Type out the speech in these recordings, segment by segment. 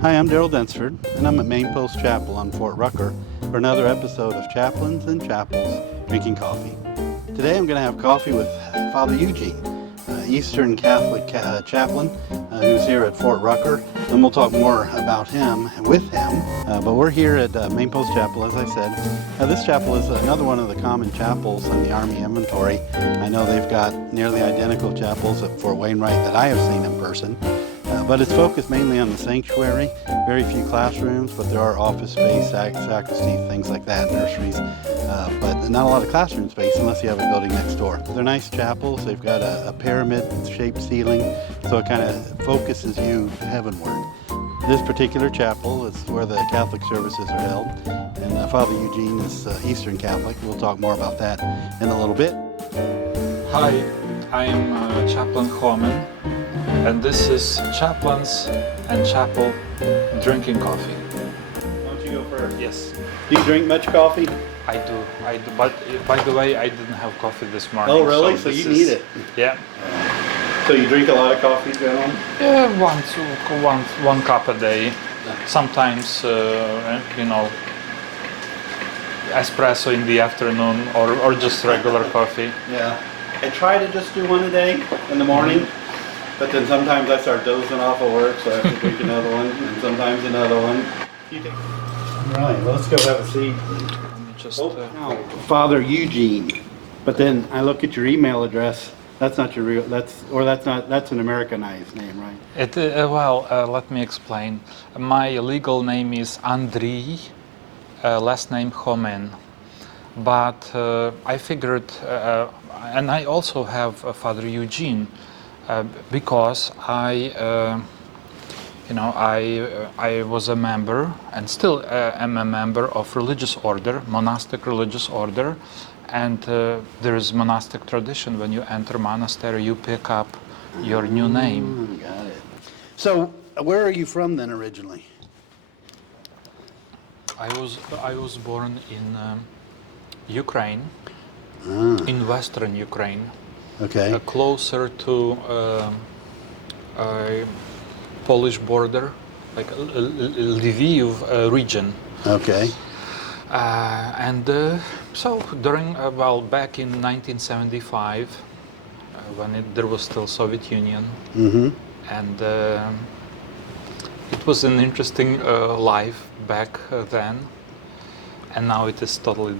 Hi, I'm Daryl Densford, and I'm at Main Post Chapel on Fort Rucker for another episode of Chaplains and Chapels Drinking Coffee. Today I'm going to have coffee with Father Eugene, Eastern Catholic chaplain who's here at Fort Rucker, and we'll talk more about him with him. But we're here at Main Post Chapel, as I said. This chapel is another one of the common chapels in the Army inventory. I know they've got nearly identical chapels at Fort Wainwright that I have seen in person. But it's focused mainly on the sanctuary. Very few classrooms, but there are office space, sacristy, things like that, nurseries. But not a lot of classroom space unless you have a building next door. They're nice chapels. They've got a pyramid-shaped ceiling, so it kind of focuses you heavenward. This particular chapel is where the Catholic services are held, and Father Eugene is Eastern Catholic. We'll talk more about that in a little bit. Hi, I'm Chaplain Khomyn, and this is Chaplains and Chapel Drinking Coffee. Why don't you go first? Yes, Do you drink much coffee? I do. But by the way, I didn't have coffee this morning. Oh, really? So this you need it. Yeah. So you drink a lot of coffee, generally? Yeah, one cup a day. Sometimes, espresso in the afternoon, or just regular coffee. Yeah. I try to just do one a day in the morning, but then sometimes I start dozing off of work, so I have to drink another one, and sometimes another one. Right, well, let's go have a seat. Let me just. Father Eugene, but then I look at your email address. That's not your real. That's an Americanized name, right? Let me explain. My legal name is Andriy, last name Khomyn. But I figured, and I also have Father Eugene, because I was a member, and still am a member of religious order, monastic religious order, and there is monastic tradition. When you enter monastery, you pick up your new name. Got it. So, where are you from then originally? I was born in Ukraine, in western Ukraine, Okay. closer to Polish border, like Lviv region. Okay. So during, back in 1975, when there was still Soviet Union, and it was an interesting life back then, and now it is totally,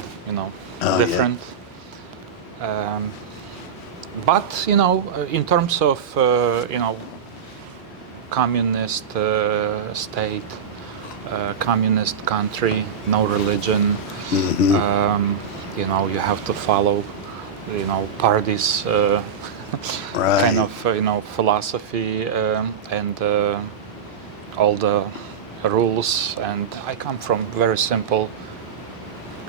different. Yeah. But in terms of communist state, communist country, no religion. You have to follow, parties, Right. kind of, philosophy, and all the rules. And I come from very simple,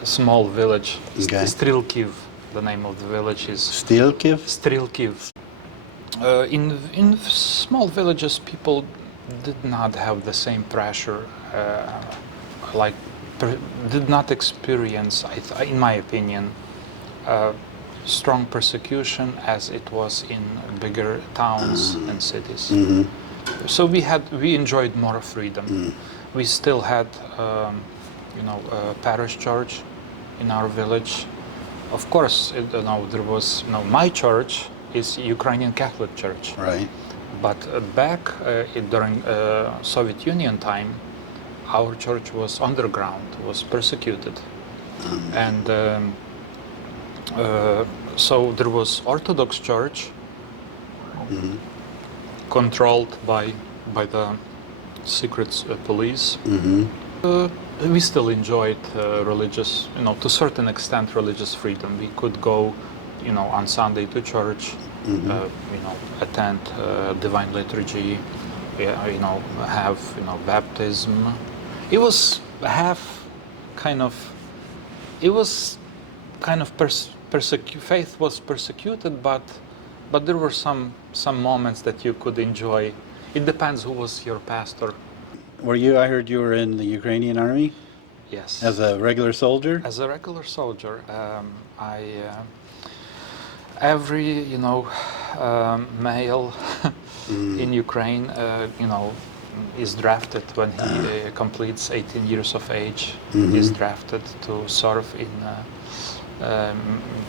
small village. Okay. Strilkiv, the name of the village is. Stilkiv? Strilkiv. In small villages, people did not have the same pressure, did not experience, in my opinion, strong persecution as it was in bigger towns and cities. So we enjoyed more freedom. We still had, a parish church in our village. Of course, there was, my church is Ukrainian Catholic Church. Right. But back during Soviet Union time, our church was underground, was persecuted. And so there was Orthodox Church, controlled by the secret police. We still enjoyed religious, to a certain extent, religious freedom. We could go, on Sunday to church, attend divine liturgy, have, baptism. It was faith was persecuted, but there were some moments that you could enjoy. It depends who was your pastor. I heard you were in the Ukrainian army? Yes. As a regular soldier? As a regular soldier, every male in Ukraine, is drafted when he completes 18 years of age. He's drafted to serve in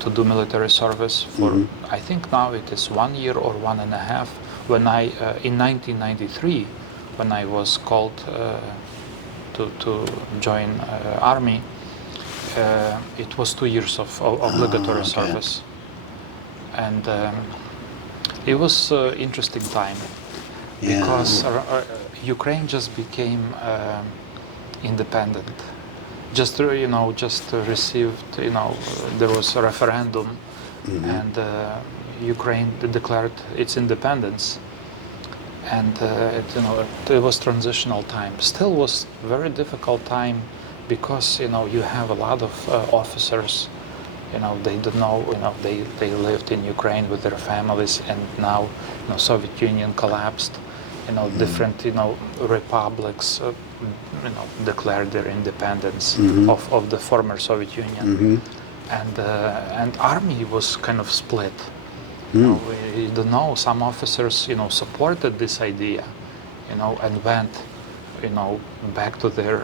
to do military service for I think now it is 1 year or 1.5. When I in 1993, when I was called to join army, it was 2 years of obligatory service, and it was interesting time because Ukraine just became independent. Just received, there was a referendum, and Ukraine declared its independence, and it was transitional time. Still was very difficult time because you have a lot of officers. They don't know. They lived in Ukraine with their families, and now Soviet Union collapsed. Different republics declared their independence of the former Soviet Union, and army was kind of split. We don't know. Some officers supported this idea, and went back to their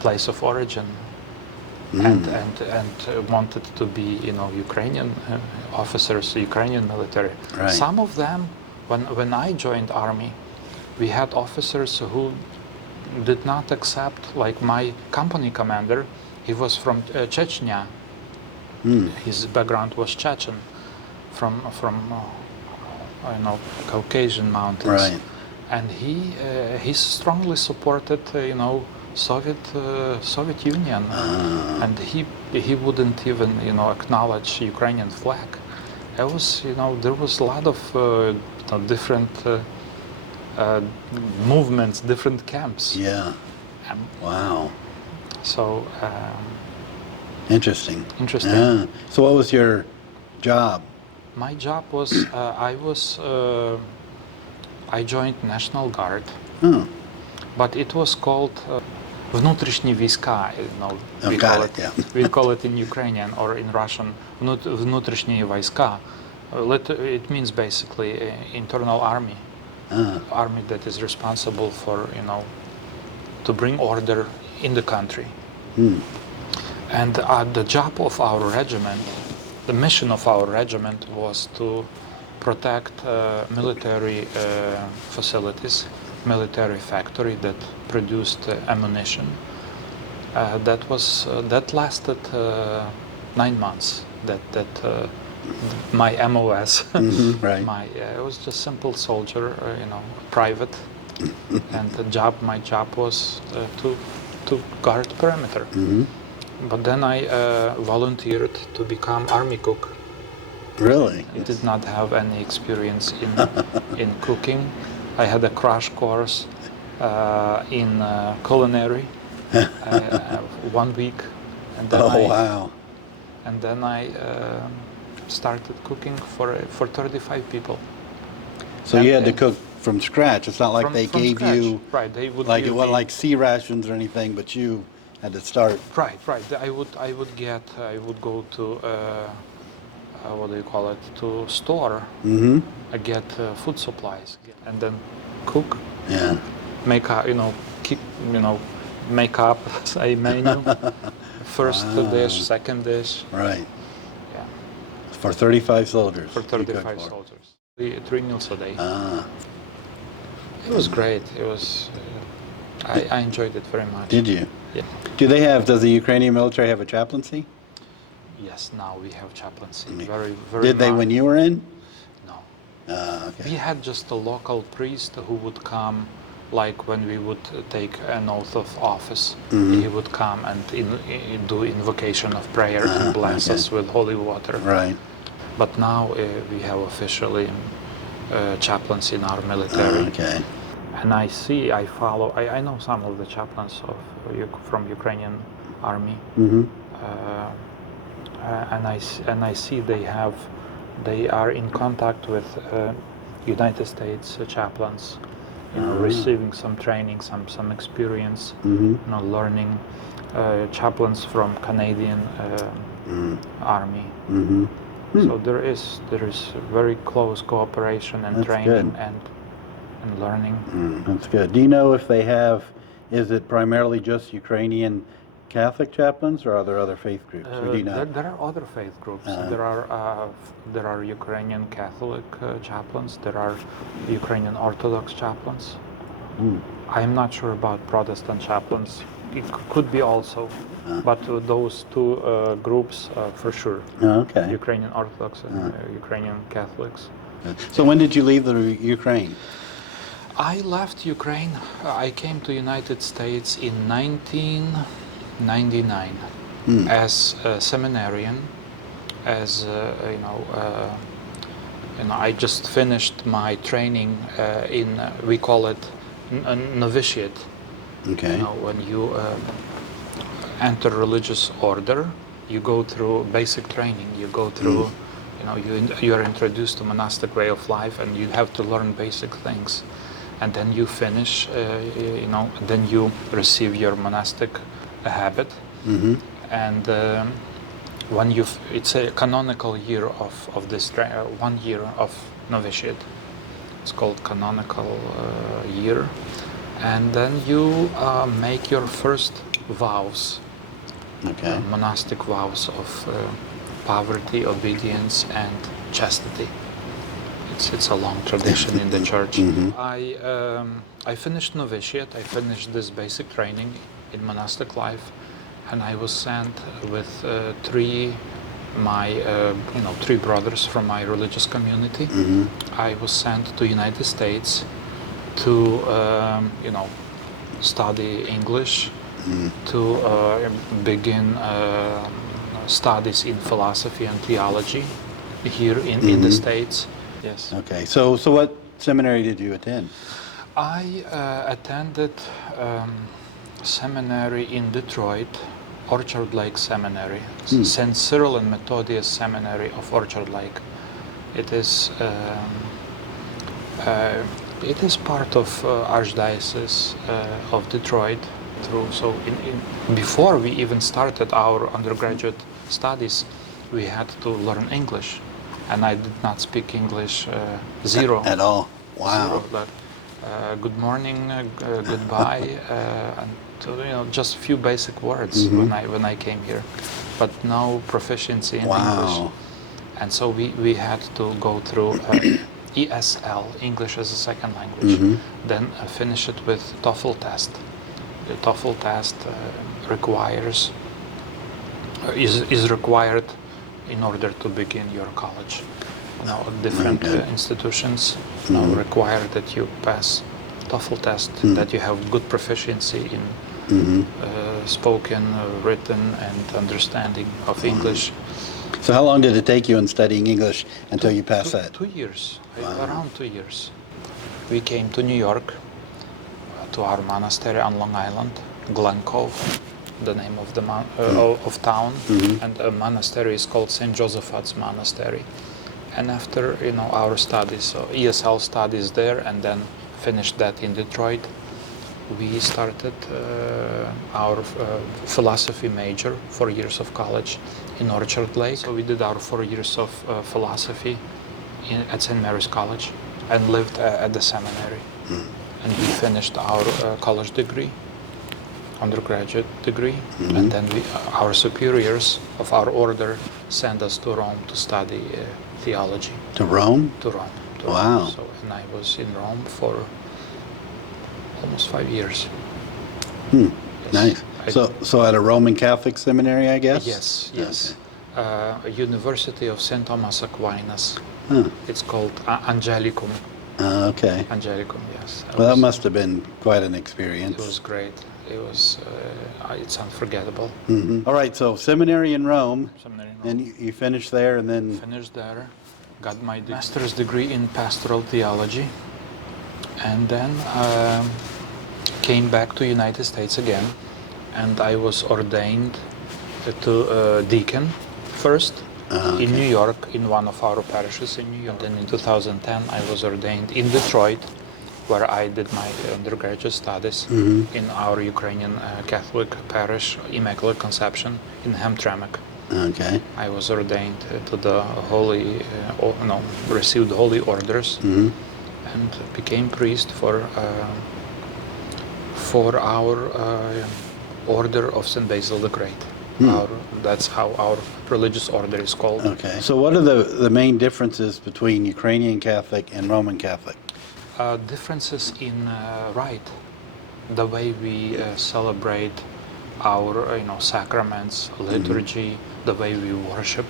place of origin, and wanted to be Ukrainian officers, Ukrainian military. Right. Some of them, when I joined army, we had officers who did not accept, like my company commander. He was from Chechnya. His background was Chechen, from Caucasian mountains. Right. And he strongly supported Soviet Union, and he wouldn't even acknowledge Ukrainian flag. It was there was a lot of different movements, different camps. Yeah. Wow. So Interesting. interesting. Yeah. So what was your job? My job was I joined National Guard, but it was called внутрішні війська. We got call it, yeah. we call it in Ukrainian or in Russian внутрішні війська. It means basically internal army, army that is responsible for to bring order in the country. And the job of our regiment, the mission of our regiment was to protect military facilities, military factory that produced ammunition. That lasted 9 months. My MOS, Right. I was just simple soldier, private, and my job was to guard perimeter. But then I volunteered to become army cook. Really? I did not have any experience in cooking. I had a crash course in culinary, 1 week, and then Wow. and then I started cooking for 35 people. So you had to cook from scratch. It's not like they from gave scratch. you Right. They would like give it wasn't me- like sea rations or anything, but you had to start. Right. I would go to what do you call it, to store. I get food supplies and then cook. Yeah. Make up, make up a menu. First dish, second dish. Right. Yeah. For 35 soldiers. For you cooked 35 for. soldiers. 3 meals a day. Ah. It was great. It was. I enjoyed it very much. Did you? Yeah. Does the Ukrainian military have a chaplaincy? Yes. Now we have chaplaincy. Mm. Very, very. Did they when you were in? No. Okay. We had just a local priest who would come, like when we would take an oath of office. He would come and do invocation of prayer and bless us with holy water. Right. But now we have officially chaplains in our military. Okay. And I follow, I know some of the chaplains from Ukrainian army. And I see they are in contact with United States chaplains, receiving some training, some experience, learning chaplains from Canadian army. So there is very close cooperation and That's training good. and and learning. That's good. Do you know if they have, is it primarily just Ukrainian Catholic chaplains, or are there other faith groups? Or do you know? There are other faith groups. There are Ukrainian Catholic chaplains. There are Ukrainian Orthodox chaplains. I'm not sure about Protestant chaplains. It could be also, but those two groups for sure. Okay. Ukrainian Orthodox and Ukrainian Catholics. So when did you leave the Ukraine? I left Ukraine. I came to United States in 1999 as a seminarian. I just finished my training in we call it a novitiate. Okay. When you enter religious order, you go through basic training. You go through, you are introduced to monastic way of life, and you have to learn basic things. And then you finish, then you receive your monastic habit. And when it's a canonical year of this 1 year of novitiate. It's called canonical year. And then you make your first vows, monastic vows of poverty, obedience, and chastity. It's a long tradition in the church. I finished novitiate. I finished this basic training in monastic life, and I was sent with three brothers from my religious community. I was sent to United States to study English, to begin studies in philosophy and theology here in the States. Yes. Okay. So what seminary did you attend? I attended seminary in Detroit, Orchard Lake Seminary, St. Cyril and Methodius Seminary of Orchard Lake. It is part of Archdiocese of Detroit. Before we even started our undergraduate studies, we had to learn English, and I did not speak English zero at all. Wow. Zero, but, good morning, goodbye, and just a few basic words when I came here, but no proficiency in English. And so we had to go through ESL, English as a second language, then finish it with TOEFL test. The TOEFL test is required in order to begin your college. Different institutions require that you pass TOEFL test, that you have good proficiency in spoken, written, and understanding of English. So how long did it take you in studying English until you passed that? 2 years, around 2 years. We came to New York, to our monastery on Long Island, Glen Cove, the name of the of town, and a monastery is called St. Joseph's Monastery. And after our studies, so ESL studies there, and then finished that in Detroit, we started our philosophy major, 4 years of college in Orchard Lake. So we did our 4 years of philosophy at St. Mary's College and lived at the seminary. And we finished our college degree, undergraduate degree, and then our superiors of our order sent us to Rome to study theology. To Rome? To Rome. Wow. So, and I was in Rome for almost 5 years. Yes. Nice. So at a Roman Catholic seminary, I guess? Yes. University of St. Thomas Aquinas. It's called Angelicum. Okay. Angelicum, yes. Well, that must have been quite an experience. It was great. It was. It's unforgettable. All right. So seminary in Rome. Seminary in Rome. And you finished there, and then finished there. Got my master's degree in pastoral theology, and then came back to United States again, and I was ordained to deacon first. In New York, in one of our parishes in New York. And then in 2010, I was ordained in Detroit, where I did my undergraduate studies in our Ukrainian Catholic parish, Immaculate Conception, in Hamtramck. Okay. I was ordained to the received holy orders, and became priest for our Order of St. Basil the Great. That's how our religious order is called. Okay. So what are the main differences between Ukrainian Catholic and Roman Catholic? Differences in rite, the way we celebrate our sacraments, liturgy, the way we worship.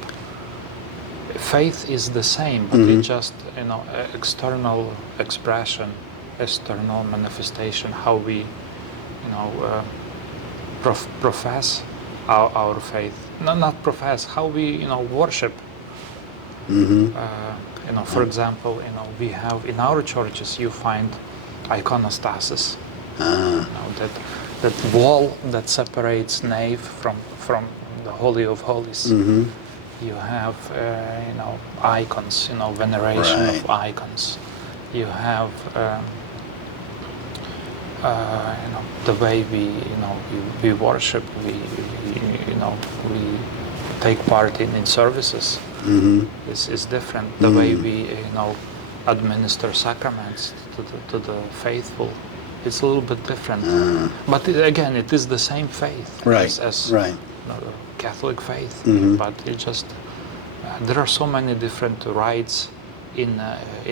Faith is the same, but it's just external expression, external manifestation, how we profess our faith. No, not profess, how we worship. For example, we have in our churches you find iconostasis. That wall that separates nave from the Holy of Holies. You have icons, veneration of icons. You have the way we worship. We take part in services. Is different. The way we administer sacraments to the faithful, it's a little bit different. But again, it is the same faith as Catholic faith. But it just there are so many different rites in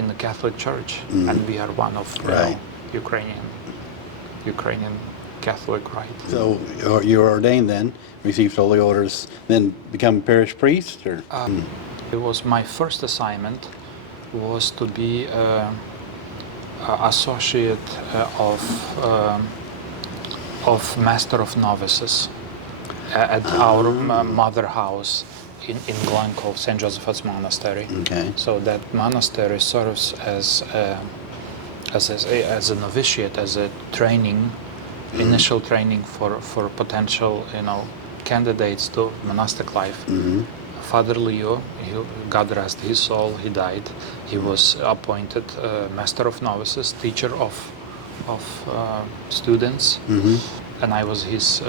the Catholic Church, and we are one of Ukrainian Catholic rite. So you were ordained then, received holy orders, then become parish priest, or? It was my first assignment was to be associate of Master of Novices at our mother house in Glencoe, St. Joseph's Monastery. Okay. So that monastery serves as a novitiate, as a training, initial training for potential candidates to monastic life. Father Leo, God rest his soul, he died. He was appointed Master of Novices, teacher of students, and I was his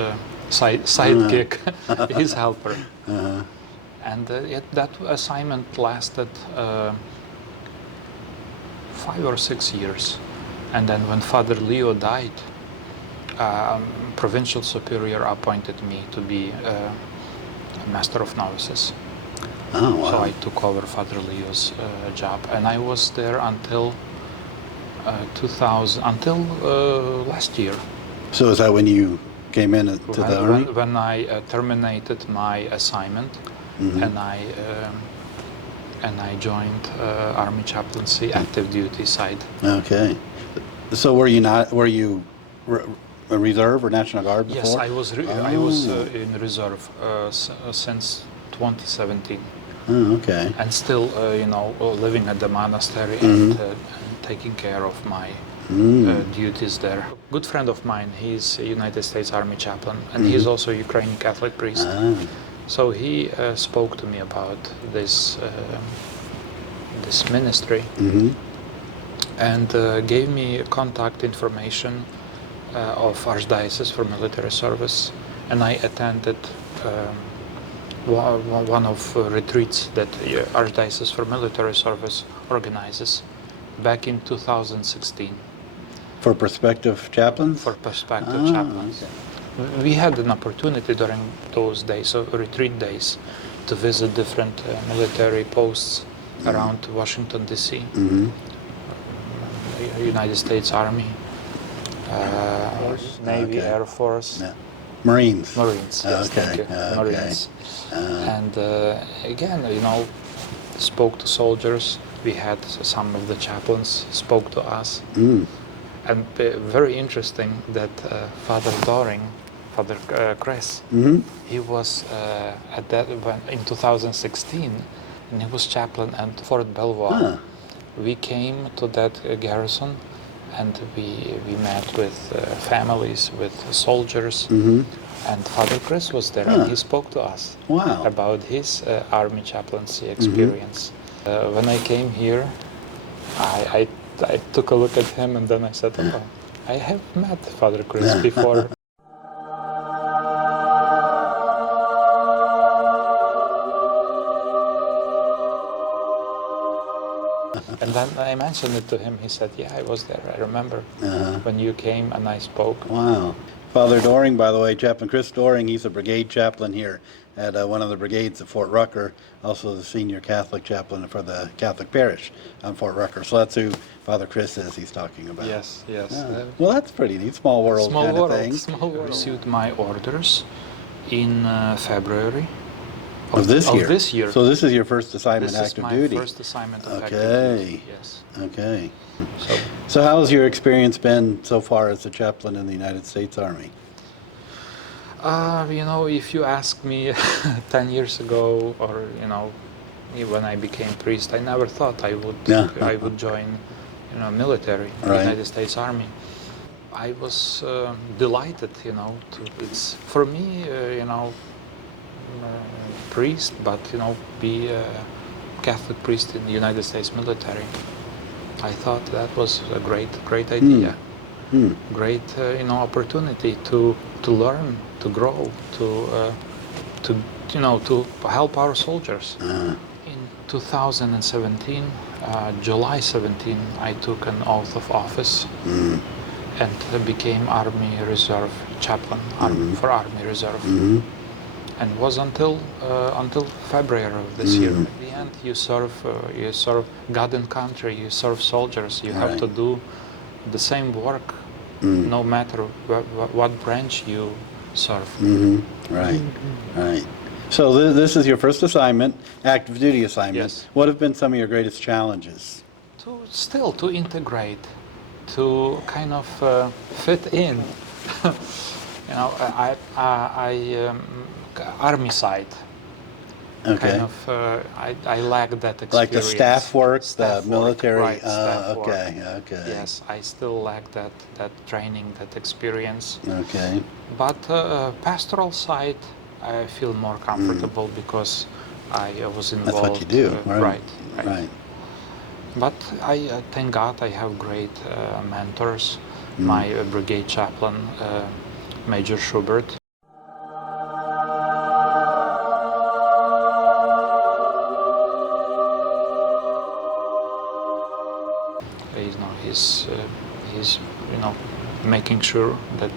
sidekick, his helper. And that assignment lasted 5 or 6 years. And then when Father Leo died, Provincial Superior appointed me to be Master of Novices. Oh, wow. So I took over Father Leo's job, and I was there until 2000, until last year. So is that when you came in to the Army? When I terminated my assignment, and I joined Army Chaplaincy active duty side. Okay. So were you a reserve or National Guard before? Yes, I was in reserve since 2017. Oh, okay. And still, living at the monastery and taking care of my duties there. A good friend of mine, he's a United States Army chaplain, and he's also a Ukrainian Catholic priest. So he spoke to me about this ministry and gave me contact information of Archdiocese for Military Service, and I attended one of retreats that Archdiocese for Military Service organizes back in 2016. For prospective chaplains? For prospective chaplains. Okay. We had an opportunity during those days, so retreat days, to visit different military posts around Washington, D.C., United States Army, Navy, Air Force. Yeah. Marines. Yes, thank you. Marines. And again, spoke to soldiers. We had some of the chaplains spoke to us. And very interesting that Father Doring, Father Chris, he was at that in 2016, and he was chaplain at Fort Belvoir. We came to that garrison, and we met with families, with soldiers, and Father Chris was there, and he spoke to us about his Army chaplaincy experience. When I came here, I took a look at him, and then I said, "Oh, I have met Father Chris before." And then I mentioned it to him. He said, "Yeah, I was there. I remember Uh-huh. when you came and I spoke." Wow. Father Doring, by the way, Chaplain Chris Doring, he's a brigade chaplain here at one of the brigades at Fort Rucker, also the senior Catholic chaplain for the Catholic parish on Fort Rucker. So that's who Father Chris is he's talking about. Yes, yes. Yeah. Well, that's pretty neat. Small world Small kind world, of thing. small world. I received my orders in February Of this year? Of this year. So this is your first assignment This active is my duty? first assignment of active Okay. duty. Yes. Okay. So, So how has your experience been so far as a chaplain in the United States Army? you know, if you ask me 10 years ago, or when I became priest, I never thought I would Yeah. I would join, military, Right. United States Army. I was delighted, it's for me, priest, but be a Catholic priest in the United States military. I thought that was a great idea. Great opportunity to learn, to grow, to help our soldiers. In 2017, July 17, I took an oath of office and became Army Reserve chaplain for Army Reserve. And was until February of this year. At the end, you serve God and country. You serve soldiers. You have to do the same work, no matter what branch you serve. Right, right. So this is your first assignment, active duty assignment. Yes. What have been some of your greatest challenges? To integrate, to kind of fit in. Army side. Okay. Kind of, I lack that experience. Like the staff work, Staff the military. work, right, staff work. Okay. Yes, I still lack that training, that experience. Okay. But pastoral side, I feel more comfortable because I was involved. That's what you do, right? Right. But I thank God I have great mentors. My brigade chaplain, Major Schubert. He's making sure that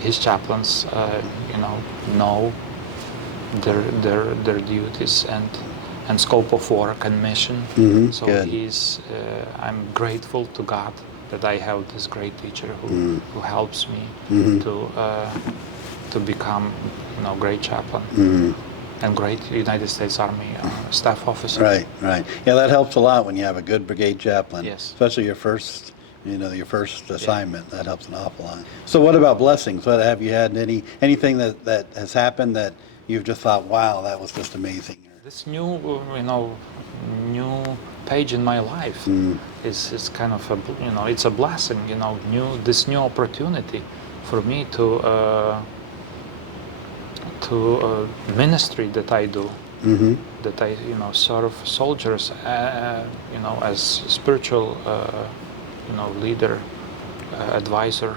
his chaplains know their duties and scope of work and mission. So good. I'm grateful to God that I have this great teacher who helps me to become great chaplain. And great United States Army staff officer. Right. Yeah, that helps a lot when you have a good brigade chaplain. Yes. Especially your first assignment. That helps an awful lot. So what about blessings? What have you had anything that has happened that you've just thought, wow, that was just amazing? This new page in my life is kind of it's a blessing. This new opportunity for me to ministry that I do, that I serve soldiers, as spiritual leader, advisor,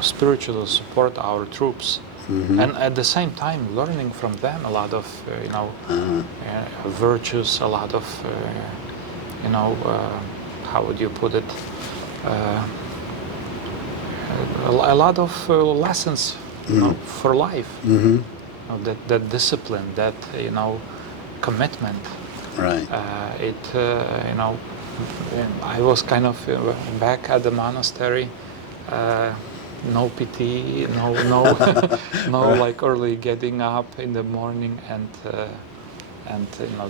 spiritually support our troops, and at the same time learning from them a lot of virtues, a lot of how would you put it, a lot of lessons. For life, that discipline, that commitment. Right. I was kind of back at the monastery. No PT, no like early getting up in the morning and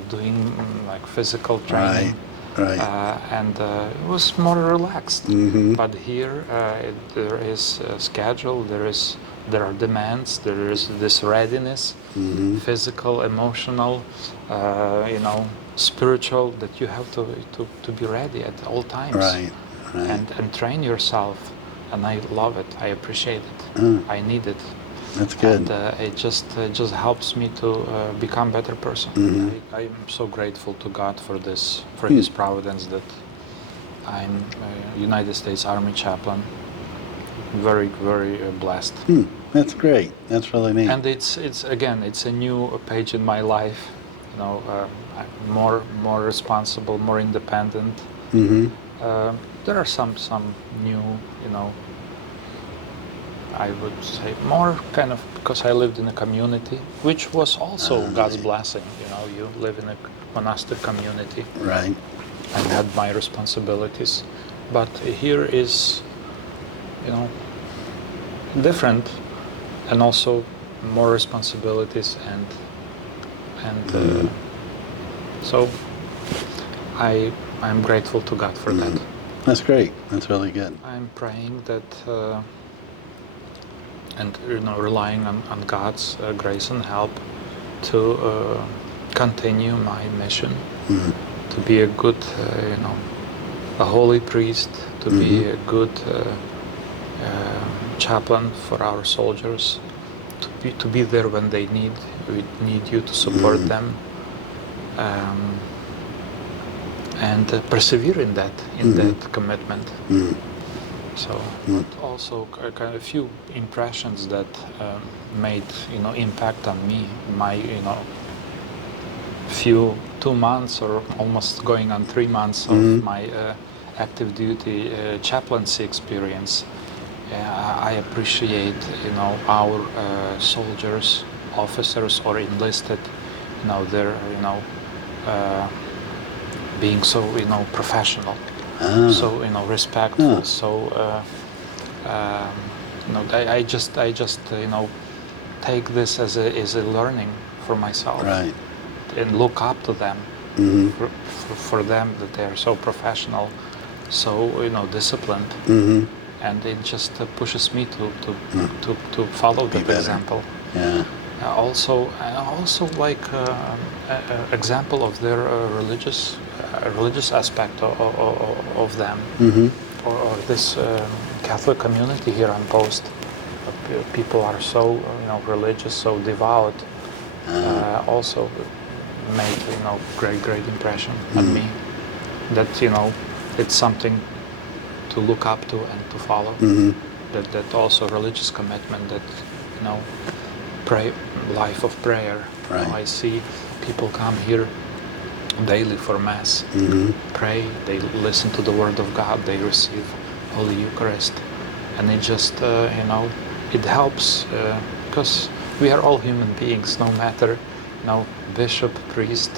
doing like physical training. Right. And it was more relaxed. But here there is a schedule. There are demands. There is this readiness, physical, emotional, spiritual, that you have to be ready at all times. Right. And train yourself. And I love it. I appreciate it. I need it. That's good. And it just helps me to become a better person. I'm so grateful to God for this, for His providence, that I'm a United States Army chaplain. Very, very blessed. That's great. That's really neat. And it's a new page in my life. I'm more responsible, more independent. Mm-hmm. There are some new, I would say more kind of, because I lived in a community, which was also God's blessing. You live in a monastic community. Right. I had my responsibilities, but here is, different, and also more responsibilities, and so I'm grateful to God for that. That's great. That's really good. I'm praying that and relying on God's grace and help to continue my mission, to be a good a holy priest, to be a good chaplain for our soldiers, to be there when they need you to support them, and persevere in that commitment. So, but also kind of a few impressions that made impact on me. My 2 months or almost going on 3 months of my active duty chaplaincy experience. I appreciate our soldiers, officers, or enlisted. They're being so professional, so respectful. So I just take this as a learning for myself, Right. and look up to them for them, that they are so professional, so disciplined, and it just pushes me to follow that example. Yeah. Also like example of their religious aspect of them, or this Catholic community here on post. People are so religious, so devout. Also made great impression on me. That it's something to look up to and to follow. That also religious commitment. That life of prayer. Right. I see people come here daily for Mass, pray, they listen to the Word of God, they receive Holy Eucharist, and it just it helps, because we are all human beings, no matter bishop, priest,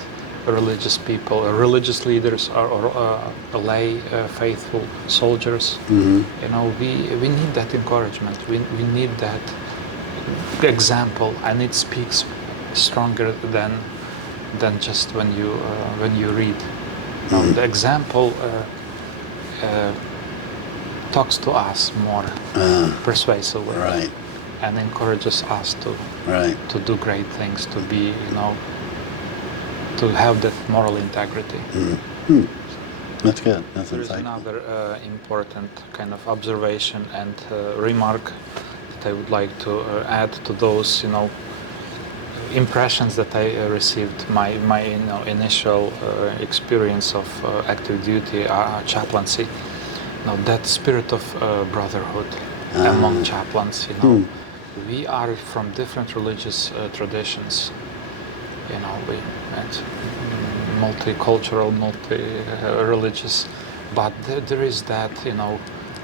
religious people, religious leaders, or lay faithful soldiers. We need that encouragement. We need that example, and it speaks stronger than just when you read. The example talks to us more persuasively, Right. and encourages us to do great things, to be to have that moral integrity. That's good. That's There is insightful. another important kind of observation and remark that I would like to add to those impressions that I received. My initial experience of active duty chaplaincy. That spirit of brotherhood among chaplains. We are from different religious traditions. And multicultural, multi-religious, but there is that,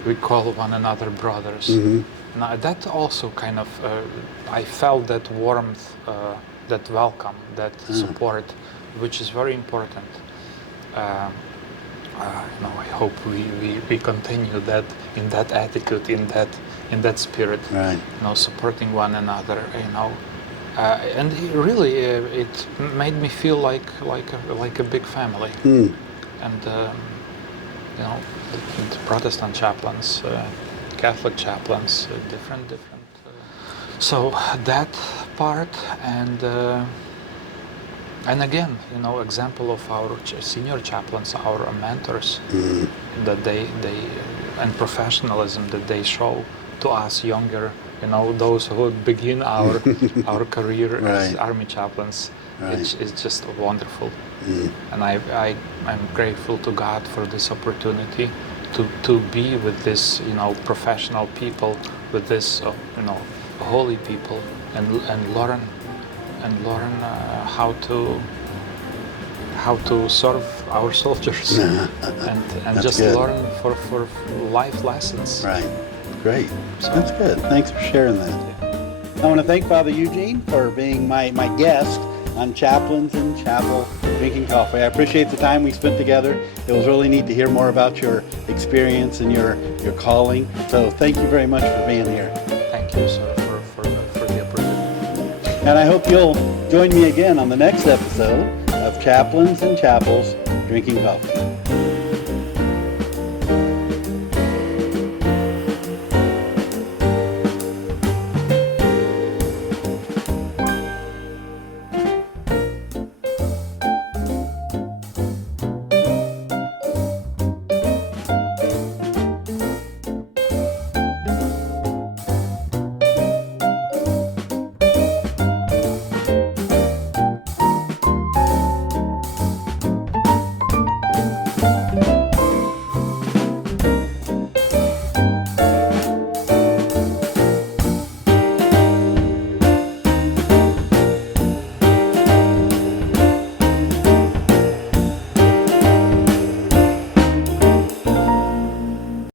we call one another brothers. Now that also kind of, I felt that warmth, that welcome, that support, which is very important. I hope we continue that in that attitude, in that spirit, Right. Supporting one another, and it made me feel like a big family. And the Protestant chaplains, Catholic chaplains, different. So that part, and again, example of our senior chaplains, our mentors, that they and professionalism that they show to us younger, those who begin our career as Right. army chaplains. Right. It's just wonderful, and I'm grateful to God for this opportunity to be with this professional people, with this holy people, and learn how to how to serve our soldiers and just good. learn for life lessons. Right. Great. So- That's good. Thanks for sharing that. I want to thank Father Eugene for being my guest on Chaplains and Chapel Drinking Coffee. I appreciate the time we spent together. It was really neat to hear more about your experience and your calling. So thank you very much for being here. Thank you, sir, for the opportunity. And I hope you'll join me again on the next episode of Chaplains and Chapels Drinking Coffee.